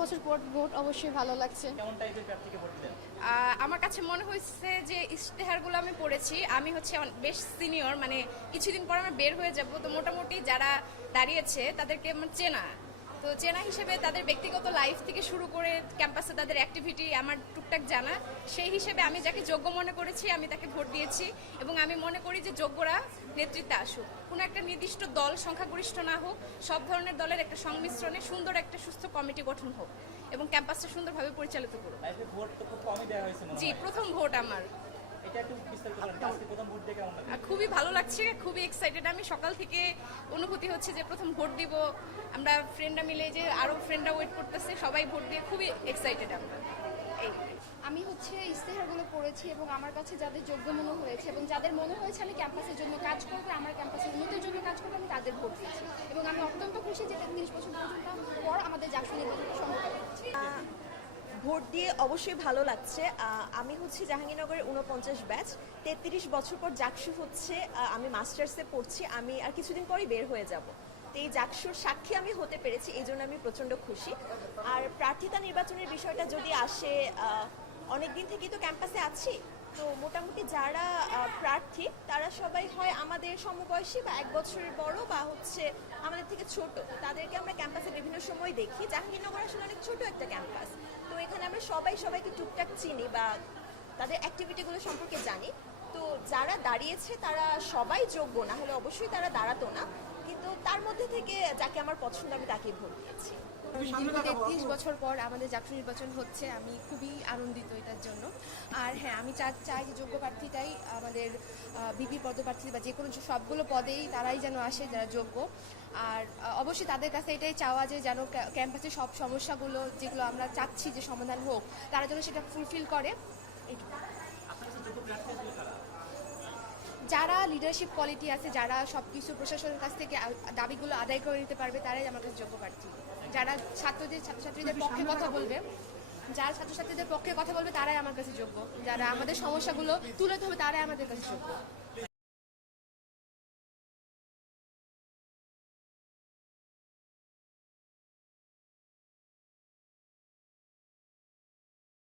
বছর পর ভোট অবশ্যই ভালো লাগছে। কেমন টাইপের প্রার্থীকে ভোট দিলেন? আমার কাছে মনে হয়েছে যে ইশতেহারগুলো আমি পড়েছি, আমি হচ্ছে বেশ সিনিয়র, মানে কিছুদিন পর আমরা বের হয়ে যাব, তো মোটামুটি যারা দাঁড়িয়েছে তাদেরকে আমার চেনা, তো চেনা হিসেবে তাদের ব্যক্তিগত লাইফ থেকে শুরু করে ক্যাম্পাসে তাদের অ্যাক্টিভিটি আমার টুকটাক জানা, সেই হিসেবে আমি যাকে যোগ্য মনে করেছি আমি তাকে ভোট দিয়েছি। এবং আমি মনে করি যে যোগ্যরা নেতৃত্বে আসুক, কোনো একটা নির্দিষ্ট দল সংখ্যাগরিষ্ঠ না হোক, সব ধরনের দলের একটা সংমিশ্রণে সুন্দর একটা সুস্থ কমিটি গঠন হোক এবং ক্যাম্পাসটা সুন্দরভাবে পরিচালিত করুক। লাইফে ভোট তো খুব কমই দেওয়া হয়েছে মনে জি, হয়। প্রথম ভোট আমার। এটা একটু বিস্তারিত বলেন, আজকে প্রথম ভোট দিয়ে কেমন লাগছে? খুবই ভালো লাগছে, খুবই এক্সাইটেড। আমি সকাল থেকে অনুভূতি হচ্ছে যে প্রথম ভোট দিব, আমরা ফ্রেন্ডরা মিলে, যে আরো ফ্রেন্ডরা ওয়েট করতেছে, সবাই ভোট দিয়ে খুবই এক্সাইটেড আমরা। এই আমি হচ্ছে ইশতেহারগুলো পড়েছি এবং আমার কাছে যাদের যোগ্য মনে হয়েছে এবং যাদের মনে হয়েছে আমি ক্যাম্পাসের জন্য কাজ করবো, আমার ক্যাম্পাসের উন্নতির জন্য কাজ করবো, আমি তাদের ভোট দিয়েছি এবং আমি অত্যন্ত খুশি যে 30 বছর পর্যন্ত পর আমাদের জাকসু নির্বাচনটা সম্ভব হচ্ছে। ভোট দিয়ে অবশ্যই ভালো লাগছে। আমি হচ্ছে জাহাঙ্গীরনগরের 49 ব্যাচ, 33 বছর পর জাকসু হচ্ছে। আমি মাস্টার্সে পড়ছি, আমি আর কিছুদিন পরেই বের হয়ে যাব। তো এই জাকসুর সাক্ষী আমি হতে পেরেছি, এই জন্য আমি প্রচণ্ড খুশি। আর প্রার্থিতা নির্বাচনের বিষয়টা যদি আসে, অনেক দিন থেকেই তো ক্যাম্পাসে আছি, তো মোটামুটি যারা প্রার্থী তারা সবাই হয় আমাদের সমবয়সী বা 1 বছরের বড় বা হচ্ছে আমাদের থেকে ছোট, তো তাদেরকে আমরা ক্যাম্পাসে বিভিন্ন সময় দেখি। জাহাঙ্গীরনগর আসলে অনেক ছোট একটা ক্যাম্পাস, তো এখানে আমরা সবাইকে টুকটাক চিনি বা তাদের অ্যাক্টিভিটিগুলো সম্পর্কে জানি। তো যারা দাঁড়িয়েছে তারা সবাই যোগ্য, না হলে অবশ্যই তারা দাঁড়াতো না, কিন্তু তার মধ্যে থেকে যাকে আমার পছন্দ আমি তাকেই ভোট দিয়েছি। দীর্ঘ 33 বছর পর আমাদের জাকসু নির্বাচন হচ্ছে, আমি খুবই আনন্দিত এটার জন্য। আর হ্যাঁ, আমি চাই যে যোগ্য প্রার্থীটাই আমাদের বিপি পদপ্রার্থী বা যে কোনো সবগুলো পদেই তারাই যেন আসে যারা যোগ্য। আর অবশ্যই তাদের কাছে এটাই চাওয়া যে যেন ক্যাম্পাসের সব সমস্যাগুলো যেগুলো আমরা চাচ্ছি যে সমাধান হোক, তারা যেন সেটা ফুলফিল করে। যারা লিডারশিপ কোয়ালিটি আছে, যারা সব কিছু প্রশাসনের কাছ থেকে দাবিগুলো আদায় করে নিতে পারবে, তারাই আমার কাছে যোগ্য প্রার্থী। যারা ছাত্রছাত্রীদের পক্ষে কথা বলবে, যারা ছাত্রছাত্রীদের পক্ষে কথা বলবে তারাই আমার কাছে যোগ্য। যারা আমাদের সমস্যাগুলো তুলে ধরবে তারাই আমাদের কাছে যোগ্য।